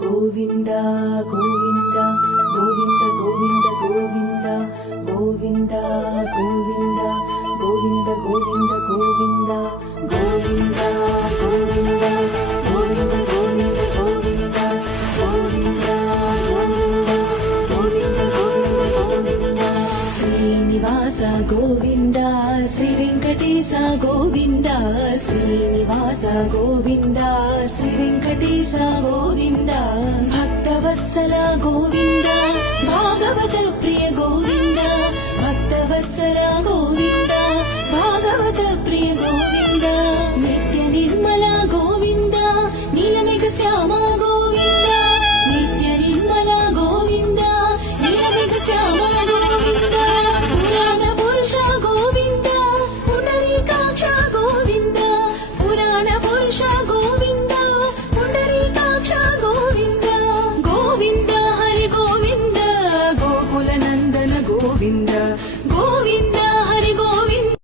గోవింద గోవింద గోవింద గోవింద గోవింద గోవింద గోవింద గోవింద గోవింద గోవింద గోవింద గోవింద గోవింద గోవింద గోవింద గోవింద గోవింద గోవింద గోవింద శ్రీనివాస గోవింద శ్రీ వెంకటేశ గోవింద శ్రీనివాస గోవింద శ్రీ వెంకటేశ గోవింద భక్తవత్సల గోవింద భాగవత ప్రియ గోవింద భక్తవత్సల గోవింద భాగవత ప్రియ గోవింద నిత్య నిర్మల గోవింద నీలమేఘ శ్యామ గోవింద నిత్య నిర్మల గోవింద నీలమేఘ శ్యామ గోవింద పురాణ పురుష గోవింద పుండరీకాక్ష గోవింద పురాణ పురుష గోవింద పుండరీకాక్ష గోవింద గోవింద హరి గోవింద గోకుల నందన గోవింద గోవింద